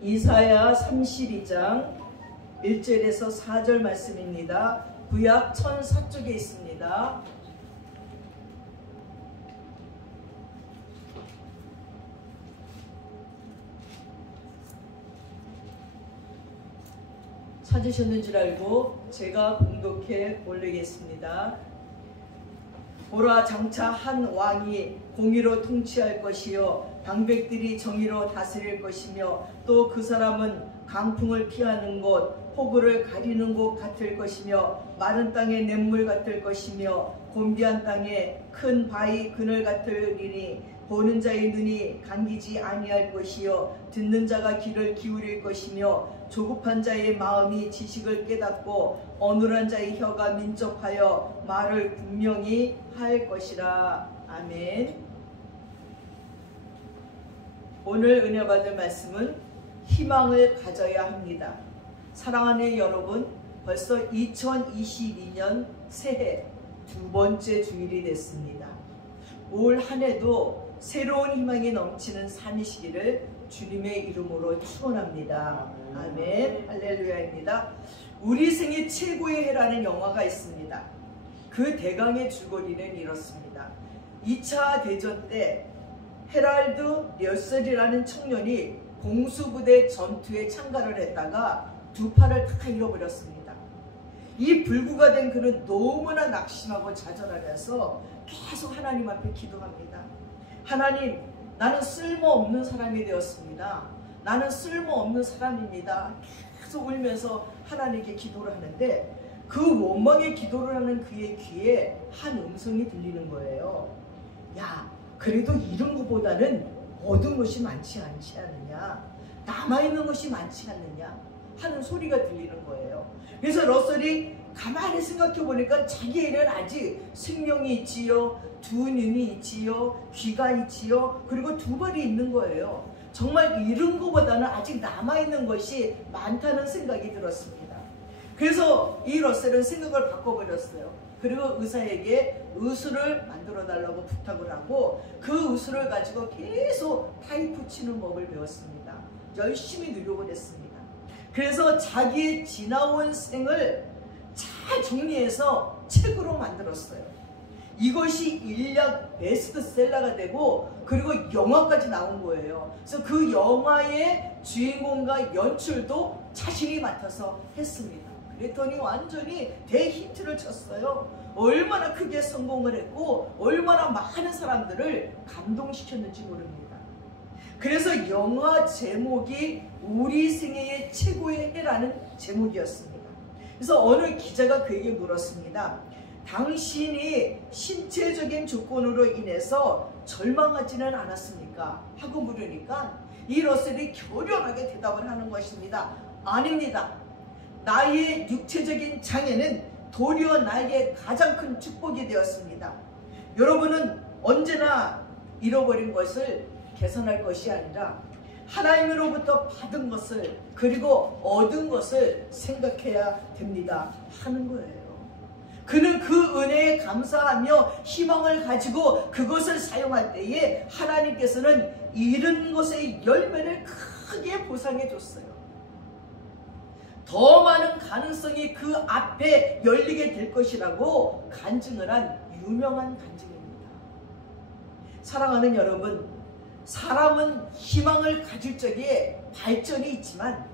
이사야 32장 1절에서 4절 말씀입니다. 구약 1004쪽에 있습니다. 찾으셨는 줄 알고 제가 봉독해 올리겠습니다. 보라, 장차 한 왕이 공의로 통치할 것이요 방백들이 정의로 다스릴 것이며 또 그 사람은 강풍을 피하는 곳, 폭우를 가리는 곳 같을 것이며 마른 땅의 냇물 같을 것이며 곤비한 땅에 큰 바위 그늘 같으리니 보는 자의 눈이 감기지 아니할 것이요 듣는 자가 귀를 기울일 것이며 조급한 자의 마음이 지식을 깨닫고 어눌한 자의 혀가 민족하여 말을 분명히 할 것이라. 아멘. 오늘 은혜 받을 말씀은 희망을 가져야 합니다. 사랑하는 여러분, 벌써 2022년 새해 두 번째 주일이 됐습니다. 올 한 해도 새로운 희망이 넘치는 삶이시기를 주님의 이름으로 축원합니다. 아멘. 할렐루야입니다. 우리 생애 최고의 해라는 영화가 있습니다. 그 대강의 줄거리는 이렇습니다. 2차 대전 때 헤랄드 려셀이라는 청년이 공수부대 전투에 참가를 했다가 두 팔을 다 잃어버렸습니다. 이 불구가 된 그는 너무나 낙심하고 좌절하면서 계속 하나님 앞에 기도합니다. 하나님, 나는 쓸모없는 사람이 되었습니다. 나는 쓸모없는 사람입니다. 계속 울면서 하나님께 기도를 하는데 그 원망의 기도를 하는 그의 귀에 한 음성이 들리는 거예요. 야, 그래도 잃은 것보다는 얻은 것이 많지 않지 않느냐, 남아있는 것이 많지 않느냐 하는 소리가 들리는 거예요. 그래서 러셀이 가만히 생각해 보니까 자기에는 아직 생명이 있지요, 두 눈이 있지요, 귀가 있지요, 그리고 두 발이 있는 거예요. 정말 잃은 것보다는 아직 남아있는 것이 많다는 생각이 들었습니다. 그래서 이 러셀은 생각을 바꿔버렸어요. 그리고 의사에게 의술을 만들어 달라고 부탁을 하고 그 의술을 가지고 계속 타이프 치는 법을 배웠습니다. 열심히 노력을 했습니다. 그래서 자기의 지나온 생을 잘 정리해서 책으로 만들었어요. 이것이 일약 베스트셀러가 되고 그리고 영화까지 나온 거예요. 그래서 그 영화의 주인공과 연출도 자신이 맡아서 했습니다. 그랬더니 완전히 대히트를 쳤어요. 얼마나 크게 성공을 했고 얼마나 많은 사람들을 감동시켰는지 모릅니다. 그래서 영화 제목이 우리 생애의 최고의 해라는 제목이었습니다. 그래서 어느 기자가 그에게 물었습니다. 당신이 신체적인 조건으로 인해서 절망하지는 않았습니까? 하고 물으니까 이 러셀이 결연하게 대답을 하는 것입니다. 아닙니다. 나의 육체적인 장애는 도리어 나에게 가장 큰 축복이 되었습니다. 여러분은 언제나 잃어버린 것을 개선할 것이 아니라 하나님으로부터 받은 것을 그리고 얻은 것을 생각해야 됩니다 하는 거예요. 그는 그 은혜에 감사하며 희망을 가지고 그것을 사용할 때에 하나님께서는 잃은 것의 열매를 크게 보상해 줬어요. 더 많은 가능성이 그 앞에 열리게 될 것이라고 간증을 한 유명한 간증입니다. 사랑하는 여러분, 사람은 희망을 가질 적에 발전이 있지만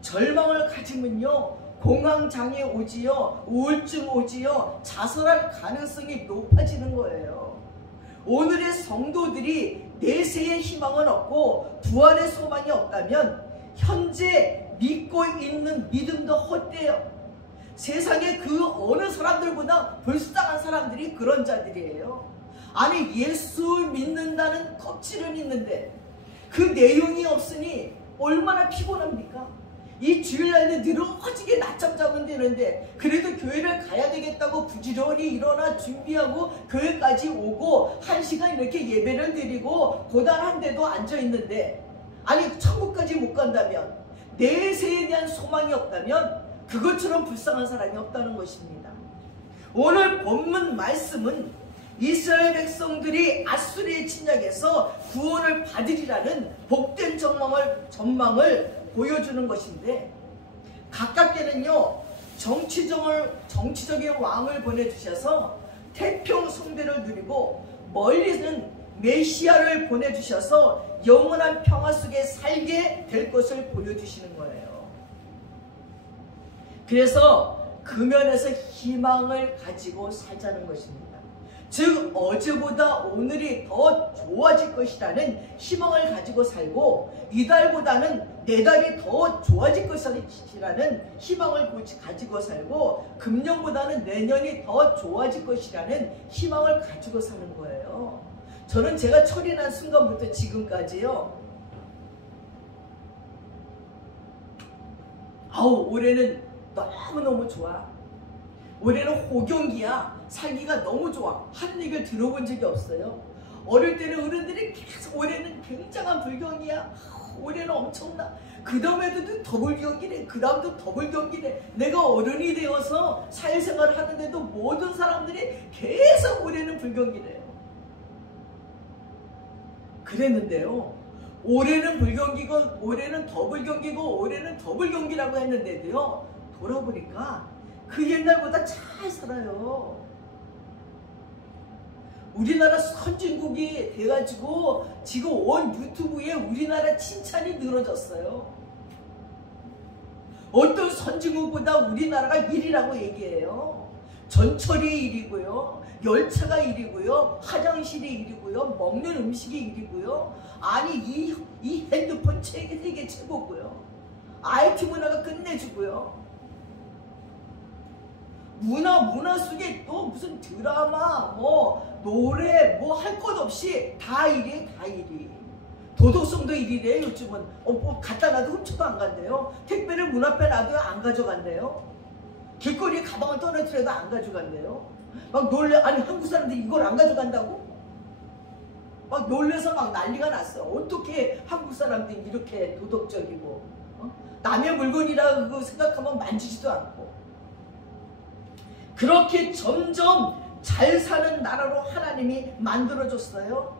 절망을 가지면요 공황장애 오지요, 우울증 오지요, 자살할 가능성이 높아지는 거예요. 오늘의 성도들이 내세의 희망은 없고 부활의 소망이 없다면 현재 믿고 있는 믿음도 헛되요. 세상에 그 어느 사람들보다 불쌍한 사람들이 그런 자들이에요. 아니 예수 믿는다는 껍질은 있는데 그 내용이 없으니 얼마나 피곤합니까? 이 주일날도 늘어지게 낮잠 자면 되는데 그래도 교회를 가야 되겠다고 부지런히 일어나 준비하고 교회까지 오고 1시간 이렇게 예배를 드리고 고단한데도 앉아있는데 아니 천국까지 못 간다면 내세에 대한 소망이 없다면 그것처럼 불쌍한 사람이 없다는 것입니다. 오늘 본문 말씀은 이스라엘 백성들이 아수르의 침략에서 구원을 받으리라는 복된 전망을 보여주는 것인데, 가깝게는요 정치적인 왕을 보내주셔서 태평성대를 누리고, 멀리는 메시아를 보내주셔서 영원한 평화 속에 살게 될 것을 보여주시는 거예요. 그래서 그 면에서 희망을 가지고 살자는 것입니다. 즉 어제보다 오늘이 더 좋아질 것이라는 희망을 가지고 살고, 이달보다는 내달이 더 좋아질 것이라는 희망을 가지고 살고, 금년보다는 내년이 더 좋아질 것이라는 희망을 가지고 사는 거예요. 저는 제가 철이 난 순간부터 지금까지요, 올해는 너무너무 좋아, 올해는 호경기야, 살기가 너무 좋아 하는 얘기를 들어본 적이 없어요. 어릴 때는 어른들이 계속 올해는 굉장한 불경이야, 올해는 엄청나, 그 다음에도 더 불경기래, 그 다음도 더 불경기래. 내가 어른이 되어서 사회생활을 하는데도 모든 사람들이 계속 올해는 불경기래요. 그랬는데요, 올해는 불경기고, 올해는 더 불경기고, 올해는 더 불경기라고 했는데도요, 돌아보니까 그 옛날보다 잘 살아요. 우리나라 선진국이 돼가지고 지금 온 유튜브에 우리나라 칭찬이 늘어졌어요. 어떤 선진국보다 우리나라가 1위라고 얘기해요. 전철이 1위고요, 열차가 1위고요, 화장실이 1위고요, 먹는 음식이 1위고요. 아니 이 핸드폰 세계 최고고요. IT 문화가 끝내주고요. 문화 속에 또 무슨 드라마, 노래, 할 것 없이 다 1위, 다 1위. 도덕성도 1위래요. 요즘은 갖다 놔도 훔쳐도 안 간대요. 택배를 문 앞에 놔도 안 가져간대요. 길거리에 가방을 떨어뜨려도 안 가져간대요. 막 아니 한국 사람들이 이걸 안 가져간다고? 막 놀래서 막 난리가 났어. 어떻게 한국 사람들이 이렇게 도덕적이고, 남의 물건이라고 생각하면 만지지도 않고. 그렇게 점점 잘 사는 나라로 하나님이 만들어줬어요.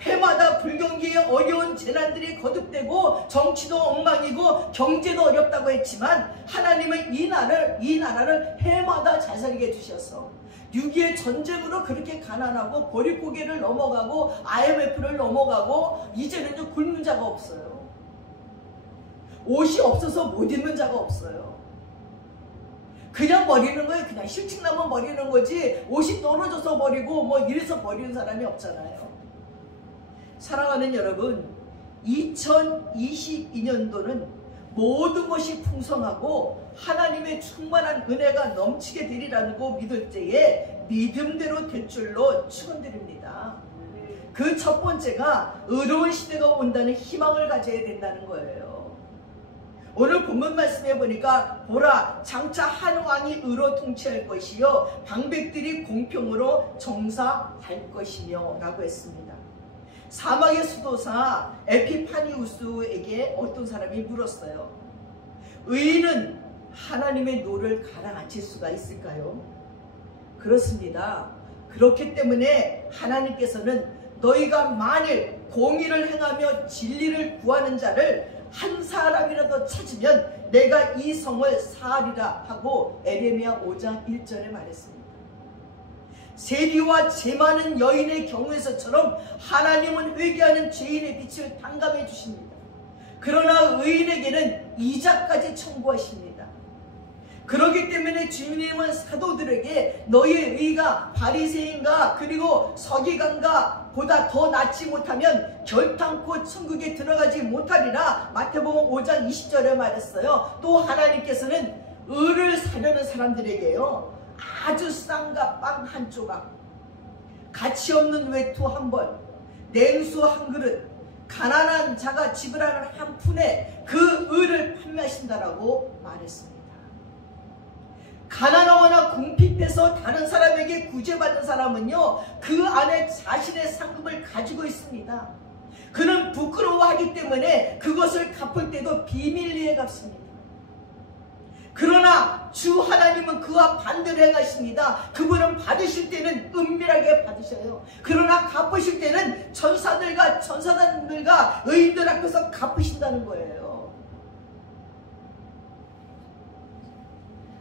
해마다 불경기에 어려운 재난들이 거듭되고, 정치도 엉망이고 경제도 어렵다고 했지만, 하나님은 이 나라를 해마다 잘 살게 해주셔서 6.25 전쟁으로 그렇게 가난하고 보릿고개를 넘어가고 IMF를 넘어가고, 이제는 굶는 자가 없어요. 옷이 없어서 못 입는 자가 없어요. 그냥 버리는 거예요. 그냥 실직나면 버리는 거지, 옷이 떨어져서 버리고 이래서 버리는 사람이 없잖아요. 사랑하는 여러분, 2022년도는 모든 것이 풍성하고 하나님의 충만한 은혜가 넘치게 되리라고 믿을 때에 믿음대로 될 줄로 축원드립니다. 그 첫 번째가 의로운 시대가 온다는 희망을 가져야 된다는 거예요. 오늘 본문 말씀해 보니까, 보라, 장차 한 왕이 의로 통치할 것이요 방백들이 공평으로 정사할 것이며 라고 했습니다. 사막의 수도사 에피파니우스에게 어떤 사람이 물었어요. 의인은 하나님의 노를 가라앉힐 수가 있을까요? 그렇습니다. 그렇기 때문에 하나님께서는 너희가 만일 공의를 행하며 진리를 구하는 자를 한 사람이라도 찾으면 내가 이 성을 사하리라 하고 에레미야 5장 1절에 말했습니다. 세리와 재 많은 여인의 경우에서처럼 하나님은 회개하는 죄인의 빛을 탕감해 주십니다. 그러나 의인에게는 이자까지 청구하십니다. 그렇기 때문에 주님은 사도들에게 너희의 의가 바리새인과 그리고 서기관과 보다 더 낫지 못하면 결탄코 천국에 들어가지 못하리라 마태복음 5장 20절에 말했어요. 또 하나님께서는 의를 사려는 사람들에게요, 아주 쌍과 빵 한 조각, 가치 없는 외투 한 벌, 냉수 한 그릇, 가난한 자가 지불하는 한 푼에 그 의를 판매하신다라고 말했습니다. 가난하거나 궁핍해서 다른 사람에게 구제받는 사람은요, 그 안에 자신의 상급을 가지고 있습니다. 그는 부끄러워하기 때문에 그것을 갚을 때도 비밀리에 갚습니다. 그러나 주 하나님은 그와 반대로 행하십니다. 그분은 받으실 때는 은밀하게 받으셔요. 그러나 갚으실 때는 천사들과 천사단들과 의인들 앞에서 갚으신다는 거예요.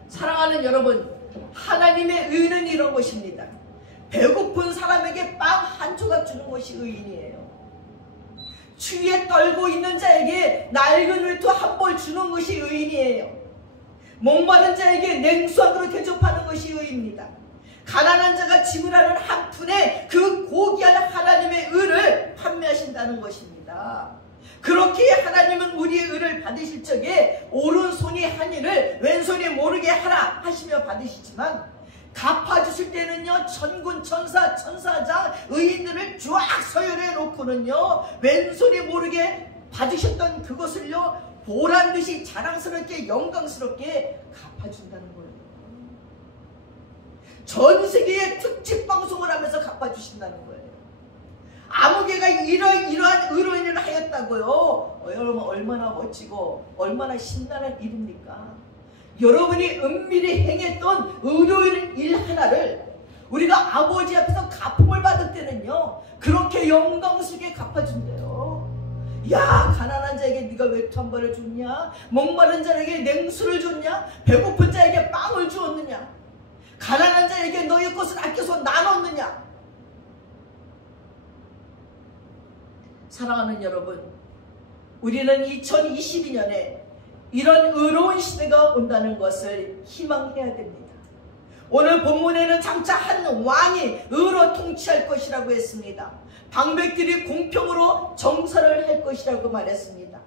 사랑하는 여러분, 하나님의 의는 이런 것입니다. 배고픈 사람에게 빵 한 조각 주는 것이 의인이에요. 추위에 떨고 있는 자에게 낡은 외투 한 벌 주는 것이 의인이에요. 목마른 자에게 냉수한으로 대접하는 것이 의입니다. 가난한 자가 지불하는 한 푼에 그 고귀한 하나님의 의를 판매하신다는 것입니다. 그렇게 하나님은 우리의 의를 받으실 적에 오른손이 한 일을 왼손이 모르게 하라 하시며 받으시지만, 갚아주실 때는요, 천군 천사 천사장 의인들을 쫙 서열해 놓고는요, 왼손이 모르게 받으셨던 그것을요 보란듯이 자랑스럽게 영광스럽게 갚아준다는 거예요. 전 세계에 특집 방송을 하면서 갚아주신다는 거예요. 아무개가 이러한 의로인을 하였다고요. 여러분, 얼마나 멋지고 얼마나 신나는 일입니까? 여러분이 은밀히 행했던 의로운 일 하나를 우리가 아버지 앞에서 갚음을 받을 때는요, 그렇게 영광스럽게 갚아준대요. 야, 가난한 자에게 네가 외투 한 벌을 줬냐? 목마른 자에게 냉수를 줬냐? 배고픈 자에게 빵을 주었느냐? 가난한 자에게 너의 것을 아껴서 나눴느냐? 사랑하는 여러분, 우리는 2022년에 이런 의로운 시대가 온다는 것을 희망해야 됩니다. 오늘 본문에는 장차 한 왕이 의로 통치할 것이라고 했습니다. 방백들이 공평으로 정사를 할 것이라고 말했습니다.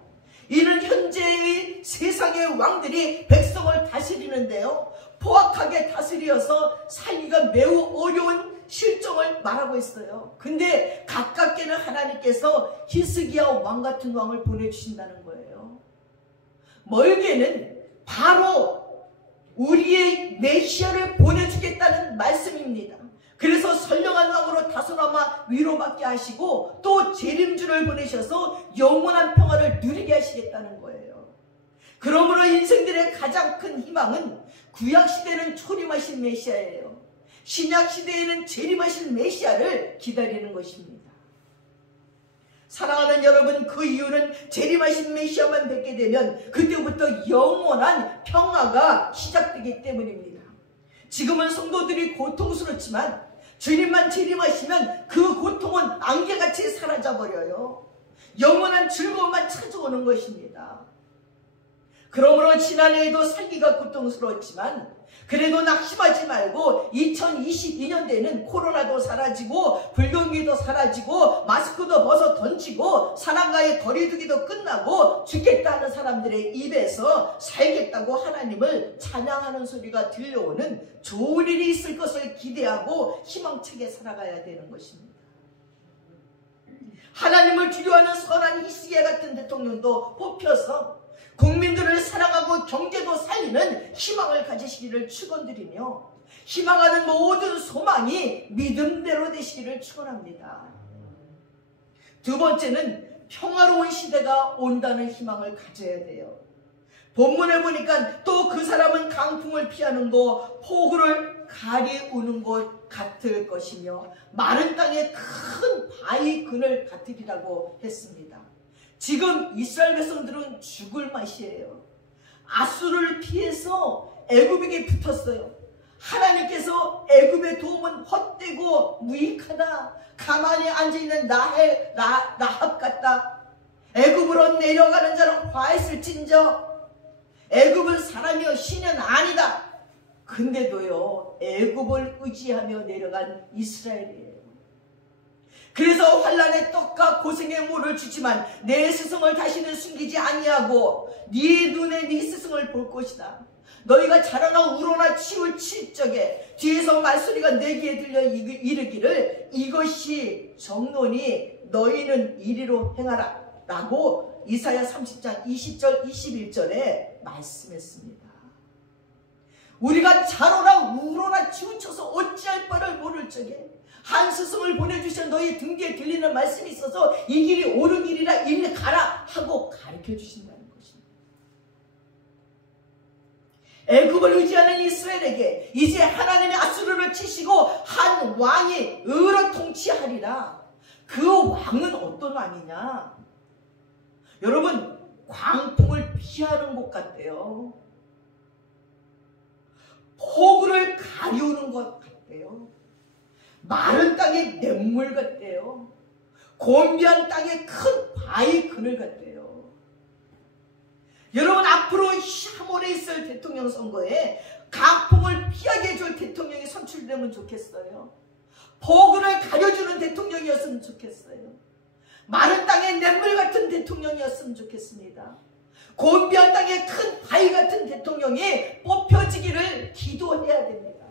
이는 현재의 세상의 왕들이 백성을 다스리는데요, 포악하게 다스려서 살기가 매우 어려운 실정을 말하고 있어요. 근데 가깝게는 하나님께서 히스기야 왕 같은 왕을 보내주신다는 거예요. 멀게는 바로 우리의 메시아를 보내주겠다는 말씀입니다. 그래서 선량한 왕으로 다소나마 위로받게 하시고 또 재림주를 보내셔서 영원한 평화를 누리게 하시겠다는 거예요. 그러므로 인생들의 가장 큰 희망은 구약시대는 초림하신 메시아예요. 신약시대에는 재림하신 메시아를 기다리는 것입니다. 사랑하는 여러분, 그 이유는 재림하신 메시아만 뵙게 되면 그때부터 영원한 평화가 시작되기 때문입니다. 지금은 성도들이 고통스럽지만 주님만 재림하시면 그 고통은 안개같이 사라져버려요. 영원한 즐거움만 찾아오는 것입니다. 그러므로 지난해에도 살기가 고통스러웠지만 그래도 낙심하지 말고 2022년대에는 코로나도 사라지고 불경기도 사라지고 마스크도 벗어 던지고 사람과의 거리두기도 끝나고 죽겠다 하는 사람들의 입에서 살겠다고 하나님을 찬양하는 소리가 들려오는 좋은 일이 있을 것을 기대하고 희망차게 살아가야 되는 것입니다. 하나님을 두려워하는 선한 히스기야 같은 대통령도 뽑혀서 국민들을 사랑하고 경제도 살리는 희망을 가지시기를 축원드리며 희망하는 모든 소망이 믿음대로 되시기를 축원합니다. 두 번째는 평화로운 시대가 온다는 희망을 가져야 돼요. 본문에 보니까 또 그 사람은 강풍을 피하는 곳, 폭우를 가리우는 곳 같을 것이며 마른 땅에 큰 바위 그늘 같으리라고 했습니다. 지금 이스라엘 백성들은 죽을 맛이에요. 아수르를 피해서 애굽에게 붙었어요. 하나님께서 애굽의 도움은 헛되고 무익하다. 가만히 앉아있는 나합 같다. 애굽으로 내려가는 자는 화했을진저. 애굽은 사람이요 신은 아니다. 근데도요, 애굽을 의지하며 내려간 이스라엘이에요. 그래서 환난의 떡과 고생의 물을 주지만 내 스승을 다시는 숨기지 아니하고 네 눈에 네 스승을 볼 것이다. 너희가 자라나 우러나 치울 적에 뒤에서 말소리가 내 귀에 들려 이르기를 이것이 정론이 너희는 이리로 행하라 라고 이사야 30장 20절 21절에 말씀했습니다. 우리가 자라나 우러나 치우쳐서 어찌할 바를 모를 적에 한 스승을 보내주셔 너희 등 뒤에 들리는 말씀이 있어서 이 길이 옳은 길이라 이리 가라 하고 가르쳐 주신다는 것입니다. 애굽을 의지하는 이스라엘에게 이제 하나님의 앗수르를 치시고 한 왕이 의로 통치하리라. 그 왕은 어떤 왕이냐? 여러분, 광풍을 피하는 것 같대요. 폭우를 가리우는 것 같대요. 마른 땅의 냇물 같대요. 곤비한 땅의 큰 바위 그늘 같대요. 여러분, 앞으로 샤몬에 있을 대통령 선거에 강풍을 피하게 해줄 대통령이 선출되면 좋겠어요. 폭우를 가려주는 대통령이었으면 좋겠어요. 마른 땅의 냇물 같은 대통령이었으면 좋겠습니다. 곤비한 땅의 큰 바위 같은 대통령이 뽑혀지기를 기도해야 됩니다.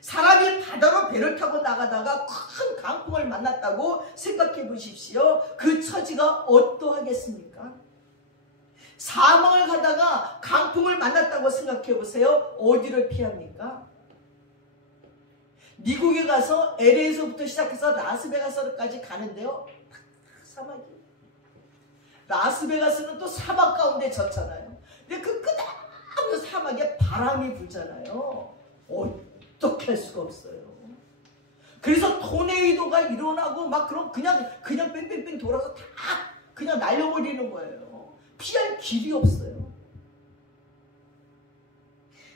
사람이 바다로 배를 타고 나가다가 큰 강풍을 만났다고 생각해 보십시오. 그 처지가 어떠하겠습니까? 사망을 가다가 강풍을 만났다고 생각해 보세요. 어디를 피합니까? 미국에 가서 LA에서부터 시작해서 라스베가스까지 가는데요. 사막이에요. 라스베가스는 또 사막 가운데 졌잖아요. 근데 그 끝없는 사막에 바람이 불잖아요. 어떻게 할 수가 없어요. 그래서 토네이도가 일어나고 막 그냥 뺑뺑뺑 돌아서 다 그냥 날려버리는 거예요. 피할 길이 없어요.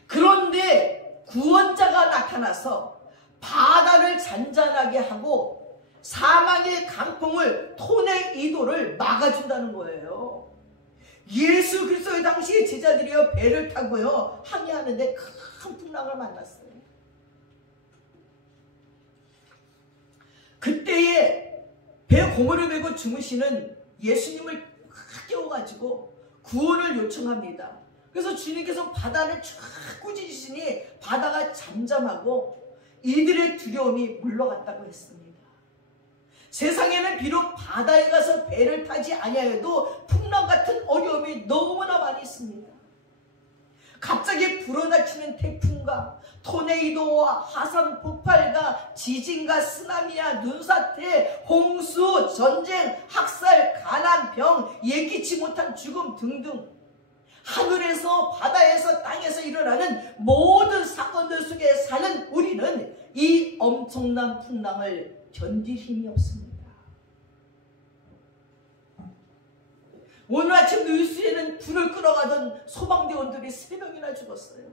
그런데 구원자가 나타나서 바다를 잔잔하게 하고 사망의 강풍을 토네이도를 막아준다는 거예요. 예수 그리스도의 당시에 제자들이요 배를 타고요 항해하는데 큰 풍랑을 만났어요. 그때에 배 고무를 메고 주무시는 예수님을 깨워가지고 구원을 요청합니다. 그래서 주님께서 바다를 쫙 꾸짖으시니 바다가 잠잠하고 이들의 두려움이 물러갔다고 했습니다. 세상에는 비록 바다에 가서 배를 타지 아니하여도 풍랑 같은 어려움이 너무나 많이 있습니다. 갑자기 불어닥치는 태풍과 토네이도와 화산 폭발과 지진과 쓰나미와 눈사태, 홍수, 전쟁, 학살, 가난, 병, 예기치 못한 죽음 등등 하늘에서 바다에서 땅에서 일어나는 모든 사건들 속에 사는 우리는 이 엄청난 풍랑을 견딜 힘이 없습니다. 오늘 아침 뉴스에는 불을 끌어가던 소방대원들이 3명이나 죽었어요.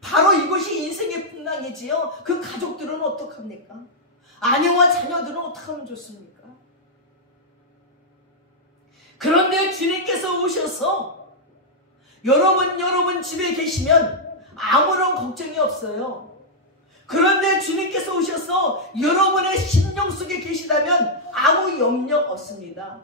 바로 이것이 인생의 풍랑이지요. 그 가족들은 어떡합니까? 아내와 자녀들은 어떻게 하면 좋습니까? 그런데 주님께서 오셔서 여러분 집에 계시면 아무런 걱정이 없어요. 그런데 주님께서 오셔서 여러분의 심령 속에 계시다면 아무 염려 없습니다.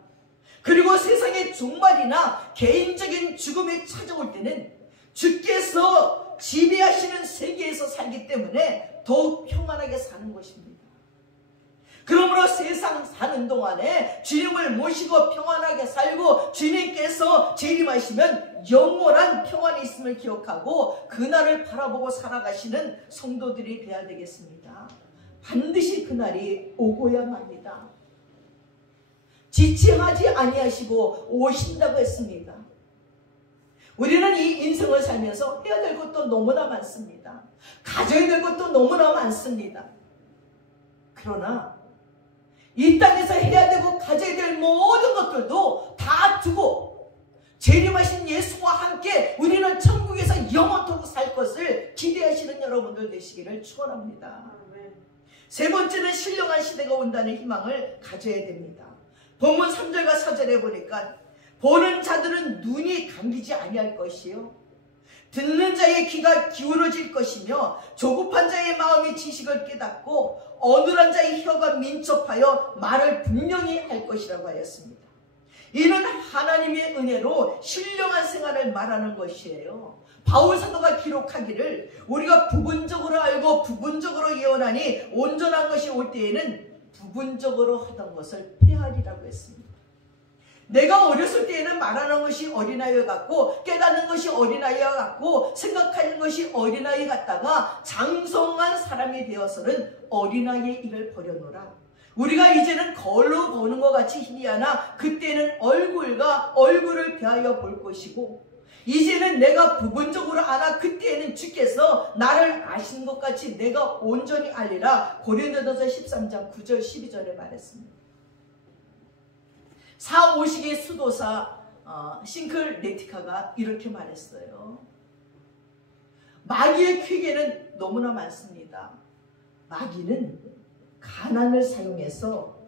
그리고 세상의 종말이나 개인적인 죽음이 찾아올 때는 주께서 지배하시는 세계에서 살기 때문에 더욱 평안하게 사는 것입니다. 그러므로 세상 사는 동안에 주님을 모시고 평안하게 살고 주님께서 재림하시면 영원한 평안이 있음을 기억하고 그날을 바라보고 살아가시는 성도들이 되어야 되겠습니다. 반드시 그날이 오고야만이다. 지체하지 아니하시고 오신다고 했습니다. 우리는 이 인생을 살면서 해야 될 것도 너무나 많습니다. 가져야 될 것도 너무나 많습니다. 그러나 이 땅에서 해야 되고 가져야 될 모든 것들도 다 두고 재림하신 예수와 함께 우리는 천국에서 영원토록 살 것을 기대하시는 여러분들 되시기를 축원합니다. 세 번째는 신령한 시대가 온다는 희망을 가져야 됩니다. 본문 3절과 4절에 보니까 보는 자들은 눈이 감기지 아니할 것이요 듣는 자의 귀가 기울어질 것이며 조급한 자의 마음이 지식을 깨닫고 어눌한 자의 혀가 민첩하여 말을 분명히 할 것이라고 하였습니다. 이는 하나님의 은혜로 신령한 생활을 말하는 것이에요. 바울 사도가 기록하기를 우리가 부분적으로 알고 부분적으로 예언하니 온전한 것이 올 때에는 부분적으로 하던 것을 폐하리라고 했습니다. 내가 어렸을 때에는 말하는 것이 어린아이 같고 깨닫는 것이 어린아이와 같고 생각하는 것이 어린아이 같다가 장성한 사람이 되어서는 어린아이의 일을 버려놓으라. 우리가 이제는 거울로 보는 것 같이 희미하나 그때는 얼굴과 얼굴을 대하여 볼 것이고 이제는 내가 부분적으로 아나 그때에는 주께서 나를 아신 것 같이 내가 온전히 알리라. 고린도전서 13장 9절 12절에 말했습니다. 사오식의 수도사 싱클레티카가 이렇게 말했어요. 마귀의 쾌계는 너무나 많습니다. 마귀는 가난을 사용해서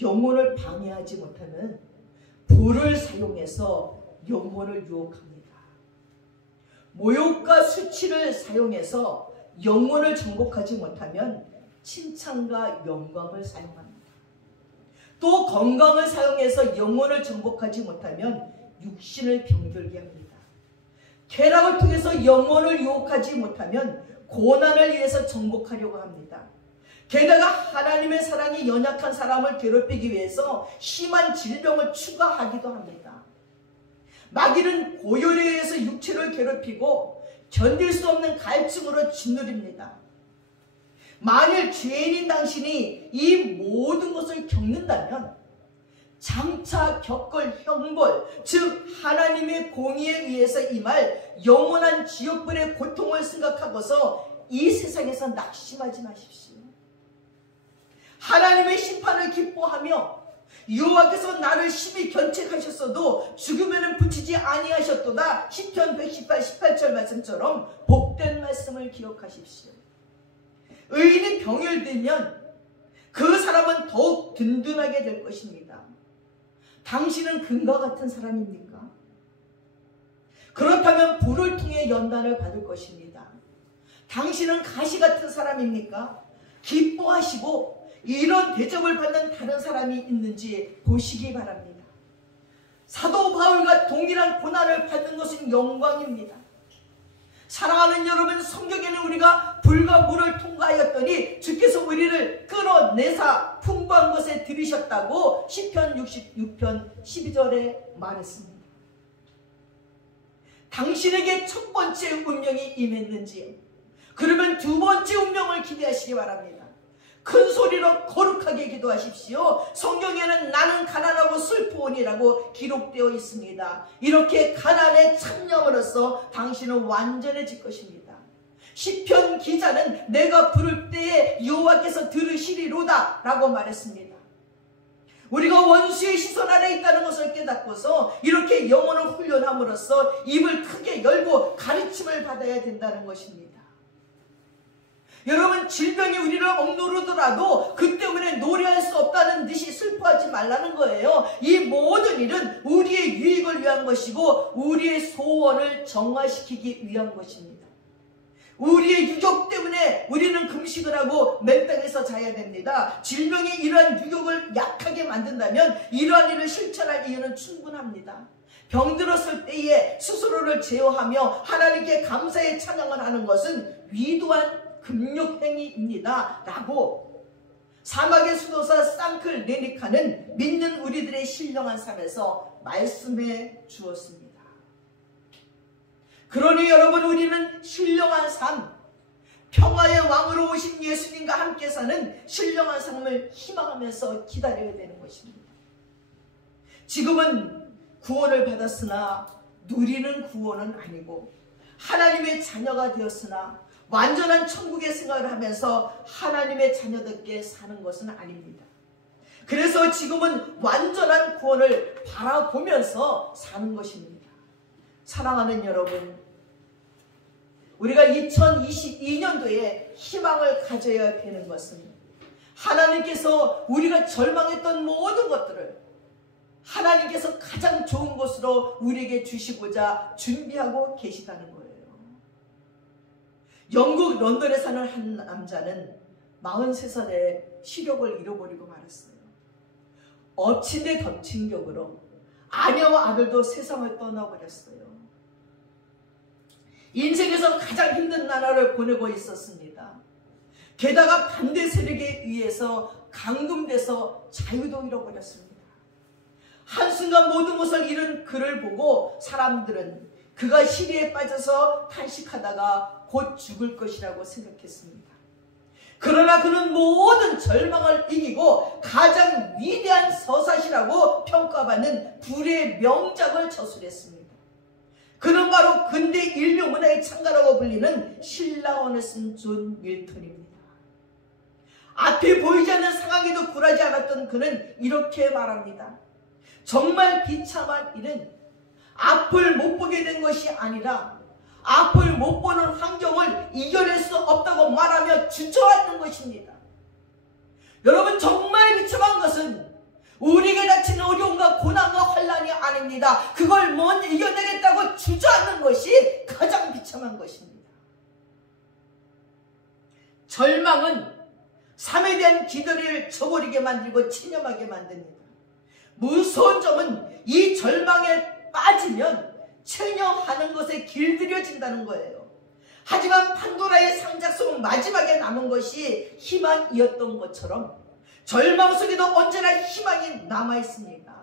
영혼을 방해하지 못하는 불을 사용해서 영혼을 유혹합니다. 모욕과 수치를 사용해서 영혼을 정복하지 못하면 칭찬과 영광을 사용합니다. 또 건강을 사용해서 영혼을 정복하지 못하면 육신을 병들게 합니다. 쾌락을 통해서 영혼을 유혹하지 못하면 고난을 위해서 정복하려고 합니다. 게다가 하나님의 사랑이 연약한 사람을 괴롭히기 위해서 심한 질병을 추가하기도 합니다. 마귀는 고열에 의해서 육체를 괴롭히고 견딜 수 없는 갈증으로 짓누립니다. 만일 죄인인 당신이 이 모든 것을 겪는다면 장차 겪을 형벌, 즉 하나님의 공의에 의해서 임할 영원한 지옥불의 고통을 생각하고서 이 세상에서 낙심하지 마십시오. 하나님의 심판을 기뻐하며 여호와께서 나를 심히 견책하셨어도 죽으면 붙이지 아니하셨도다. 시편 118, 18절 말씀처럼 복된 말씀을 기억하십시오. 의인이 병을 들면 그 사람은 더욱 든든하게 될 것입니다. 당신은 금과 같은 사람입니까? 그렇다면 불을 통해 연단을 받을 것입니다. 당신은 가시 같은 사람입니까? 기뻐하시고 이런 대접을 받는 다른 사람이 있는지 보시기 바랍니다. 사도 바울과 동일한 고난을 받는 것은 영광입니다. 사랑하는 여러분, 성경에는 우리가 불과 물을 통과하였더니 주께서 우리를 끌어내사 풍부한 곳에 들이셨다고 시편 66편 12절에 말했습니다. 당신에게 첫 번째 운명이 임했는지요? 그러면 두 번째 운명을 기대하시기 바랍니다. 큰 소리로 거룩하게 기도하십시오. 성경에는 나는 가난하고 슬프오니라고 기록되어 있습니다. 이렇게 가난에 참여함으로써 당신은 완전해질 것입니다. 시편 기자는 내가 부를 때에 여호와께서 들으시리로다 라고 말했습니다. 우리가 원수의 시선 아래 있다는 것을 깨닫고서 이렇게 영혼을 훈련함으로써 입을 크게 열고 가르침을 받아야 된다는 것입니다. 여러분, 질병이 우리를 억누르더라도 그 때문에 노래할 수 없다는 듯이 슬퍼하지 말라는 거예요. 이 모든 일은 우리의 유익을 위한 것이고 우리의 소원을 정화시키기 위한 것입니다. 우리의 유격 때문에 우리는 금식을 하고 맨땅에서 자야 됩니다. 질병이 이러한 유격을 약하게 만든다면 이러한 일을 실천할 이유는 충분합니다. 병들었을 때에 스스로를 제어하며 하나님께 감사의 찬양을 하는 것은 위도한 금욕행위입니다 라고 사막의 수도사 쌍클레니카는 믿는 우리들의 신령한 삶에서 말씀해 주었습니다. 그러니 여러분, 우리는 신령한 삶, 평화의 왕으로 오신 예수님과 함께 사는 신령한 삶을 희망하면서 기다려야 되는 것입니다. 지금은 구원을 받았으나 누리는 구원은 아니고 하나님의 자녀가 되었으나 완전한 천국의 생활을 하면서 하나님의 자녀들께 사는 것은 아닙니다. 그래서 지금은 완전한 구원을 바라보면서 사는 것입니다. 사랑하는 여러분, 우리가 2022년도에 희망을 가져야 되는 것은 하나님께서 우리가 절망했던 모든 것들을 하나님께서 가장 좋은 것으로 우리에게 주시고자 준비하고 계시다는 거예요. 영국 런던에 사는 한 남자는 43살에 시력을 잃어버리고 말았어요. 엎친 데 덮친 격으로 아내와 아들도 세상을 떠나버렸어요. 인생에서 가장 힘든 나라를 보내고 있었습니다. 게다가 반대 세력에 의해서 감금돼서 자유도 잃어버렸습니다. 한순간 모든 것을 잃은 그를 보고 사람들은 그가 시리에 빠져서 탄식하다가 곧 죽을 것이라고 생각했습니다. 그러나 그는 모든 절망을 이기고 가장 위대한 서사시라고 평가받는 불의 명작을 저술했습니다. 그는 바로 근대 인류 문화의 창가라고 불리는 신라원을 쓴 존 밀턴입니다. 앞이 보이지 않는 상황에도 굴하지 않았던 그는 이렇게 말합니다. 정말 비참한 일은 앞을 못 보게 된 것이 아니라 앞을 못 보는 환경을 이겨낼 수 없다고 말하며 주저앉는 것입니다. 여러분, 정말 비참한 것은 우리에게 닥치는 어려움과 고난과 환난이 아닙니다. 그걸 못 이겨내겠다고 주저앉는 것이 가장 비참한 것입니다. 절망은 삶에 대한 기대를 저버리게 만들고 체념하게 만듭니다. 무서운 점은 이 절망에 빠지면 체념하는 것에 길들여진다는 거예요. 하지만 판도라의 상자 속 마지막에 남은 것이 희망이었던 것처럼 절망 속에도 언제나 희망이 남아있습니다.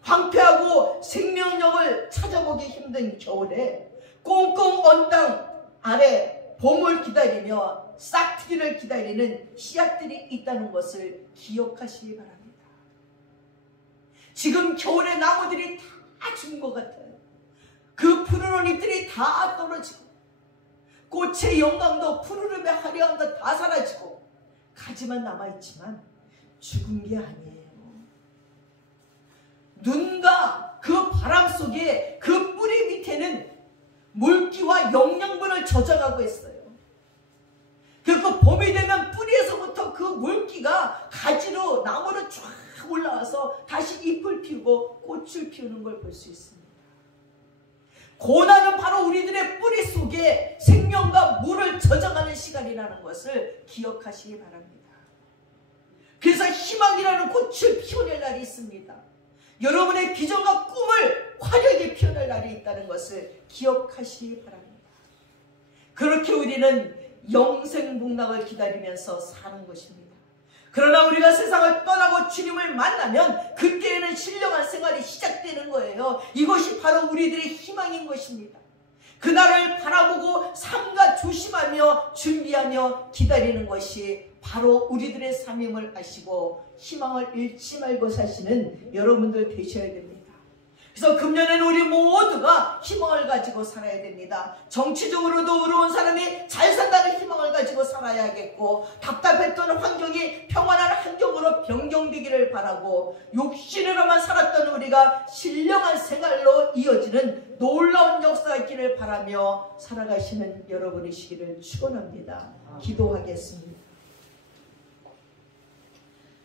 황폐하고 생명력을 찾아보기 힘든 겨울에 꽁꽁 언 땅 아래 봄을 기다리며 싹트기를 기다리는 씨앗들이 있다는 것을 기억하시기 바랍니다. 지금 겨울에 나무들이 다 죽은 것 같아요. 그 푸르른 잎들이 다 떨어지고 꽃의 영광도 푸르름의 화려함도 다 사라지고 가지만 남아있지만 죽은 게 아니에요. 눈과 그 바람 속에 그 뿌리 밑에는 물기와 영양분을 저장하고 있어요. 그 봄이 되면 뿌리에서부터 그 물기가 가지로 나무로 쫙 올라와서 다시 잎을 피우고 꽃을 피우는 걸 볼 수 있습니다. 고난은 바로 우리들의 뿌리 속에 생명과 물을 저장하는 시간이라는 것을 기억하시기 바랍니다. 그래서 희망이라는 꽃을 피워낼 날이 있습니다. 여러분의 비전과 꿈을 화려하게 피워낼 날이 있다는 것을 기억하시기 바랍니다. 그렇게 우리는 영생복락을 기다리면서 사는 것입니다. 그러나 우리가 세상을 떠나고 주님을 만나면 그때에는 신령한 생활이 시작되는 거예요. 이것이 바로 우리들의 희망인 것입니다. 그날을 바라보고 삼가 조심하며 준비하며 기다리는 것이 바로 우리들의 삶임을 아시고 희망을 잃지 말고 사시는 여러분들 되셔야 됩니다. 그래서 금년에는 우리 모두가 희망을 가지고 살아야 됩니다. 정치적으로도 어려운 사람이 잘 산다는 희망을 가지고 살아야겠고, 답답했던 환경이 평안한 환경으로 변경되기를 바라고, 욕심으로만 살았던 우리가 신령한 생활로 이어지는 놀라운 역사가 있기를 바라며 살아가시는 여러분이시기를 축원합니다. 기도하겠습니다.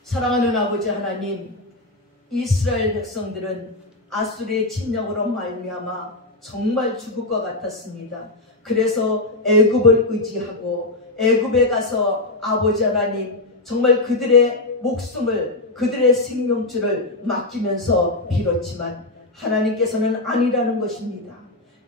사랑하는 아버지 하나님, 이스라엘 백성들은 아수르의 침략으로 말미암아 정말 죽을 것 같았습니다. 그래서 애굽을 의지하고 애굽에 가서 아버지 하나님 정말 그들의 목숨을, 그들의 생명줄을 맡기면서 빌었지만 하나님께서는 아니라는 것입니다.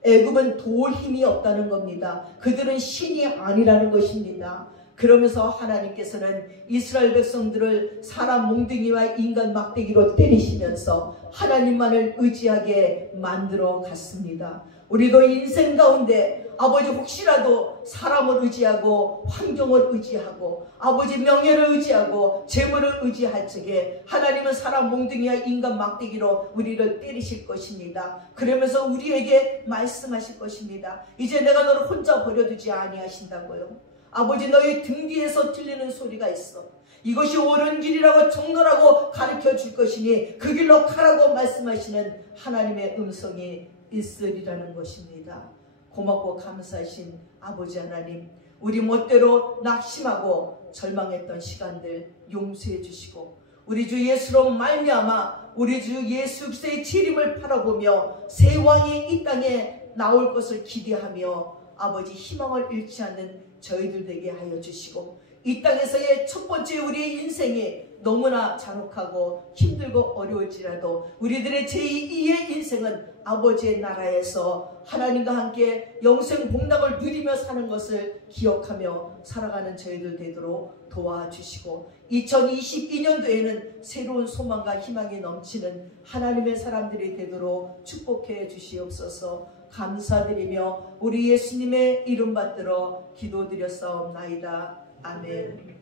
애굽은 도울 힘이 없다는 겁니다. 그들은 신이 아니라는 것입니다. 그러면서 하나님께서는 이스라엘 백성들을 사람 몽둥이와 인간 막대기로 때리시면서 하나님만을 의지하게 만들어 갔습니다. 우리도 인생 가운데 아버지 혹시라도 사람을 의지하고 환경을 의지하고 아버지 명예를 의지하고 재물을 의지할 적에 하나님은 사람 몽둥이와 인간 막대기로 우리를 때리실 것입니다. 그러면서 우리에게 말씀하실 것입니다. 이제 내가 너를 혼자 버려두지 아니하신다고요. 아버지, 너희 등 뒤에서 들리는 소리가 있어. 이것이 옳은 길이라고 정로라고 가르쳐 줄 것이니 그 길로 가라고 말씀하시는 하나님의 음성이 있으리라는 것입니다. 고맙고 감사하신 아버지 하나님, 우리 멋대로 낙심하고 절망했던 시간들 용서해 주시고, 우리 주 예수로 말미암아 우리 주 예수 그리스도의 재림을 바라보며 새 왕이 이 땅에 나올 것을 기대하며 아버지 희망을 잃지 않는 저희들 되게 하여 주시고, 이 땅에서의 첫 번째 우리의 인생이 너무나 잔혹하고 힘들고 어려울지라도 우리들의 제2의 인생은 아버지의 나라에서 하나님과 함께 영생 복락을 누리며 사는 것을 기억하며 살아가는 저희들 되도록 도와주시고, 2022년도에는 새로운 소망과 희망이 넘치는 하나님의 사람들이 되도록 축복해 주시옵소서. 감사드리며 우리 예수님의 이름 받들어 기도드렸사옵나이다. 아멘.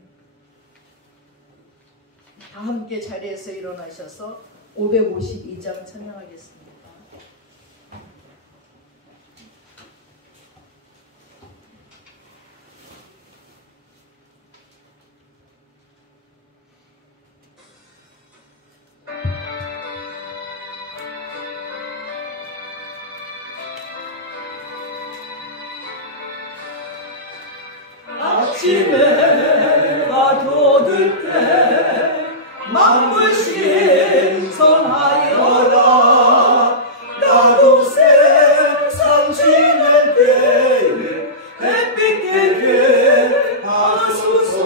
다 함께 자리에서 일어나셔서 552장 찬양하겠습니다. 아침에가 돋을 때 만물 신선하여라. 나도 세상 지낼 때에 햇빛 되게 하소서.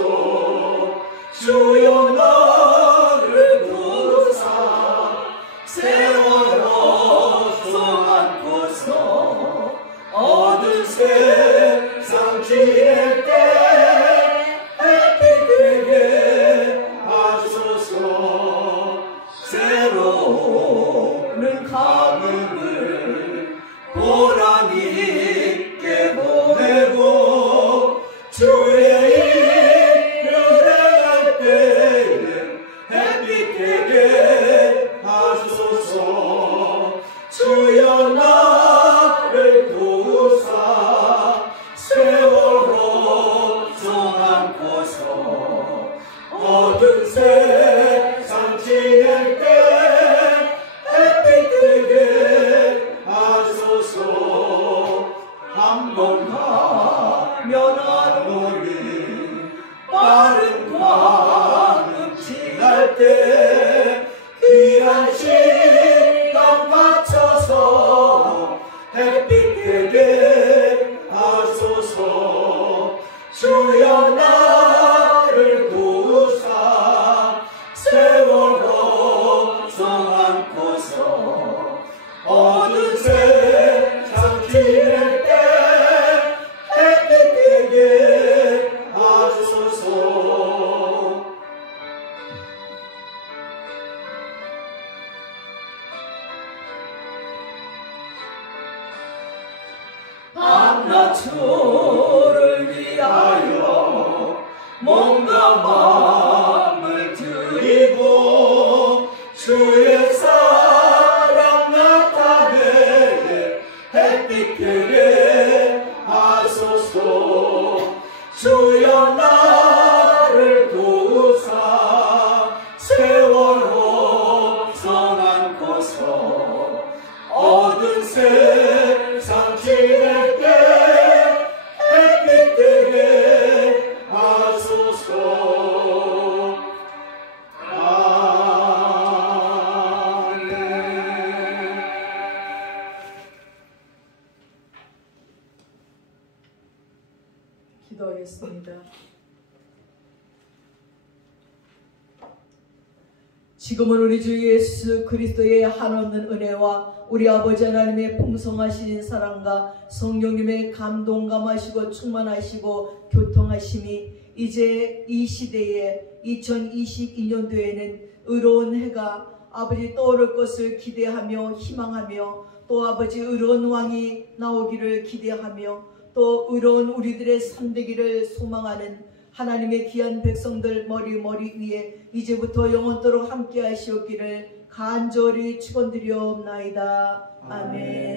주여 나를 도우사 세월호 안고서 어두운 세상 지낼 때 햇빛 되게 하소서. 새로운 가뭄을 보람 있게 보내고 주의 일을 행할 때에 햇빛 되게 하소서. 주여 나를 도우사 세월호 안고서 어두운 세상 지낼 때 햇빛 되게 하소서. 한 번 가면 하늘이 빠른 광음 지날 때 귀한 시간 맞춰서 햇빛 되게 하소서. 주여 나를 도우사 세월호 안고서 어두운 세상 지낼 때 햇빛 되게 하소서. 밤낮초를 위하여 몸과 마음을 드리고 주의 사랑 나타내 햇빛 되게 하소서. 주여 나를 도우사 세월호 안고서 어두운 세상 지낼 때 햇빛 되게 하소서. 아멘. 기도하겠습니다. 지금은 우리 주 예수 그리스도의 한없는 은혜와 우리 아버지 하나님의 풍성하신 사랑과 성령님의 감동감하시고 충만하시고 교통하심이 이제 이 시대에 2022년도에는 의로운 해가 아버지 떠오를 것을 기대하며 희망하며 또 아버지 의로운 왕이 나오기를 기대하며 또 의로운 우리들의 삶되기를 소망하는 하나님의 귀한 백성들 머리 위에 이제부터 영원토록 함께 하시옵기를 간절히 축원드리옵나이다. 아멘.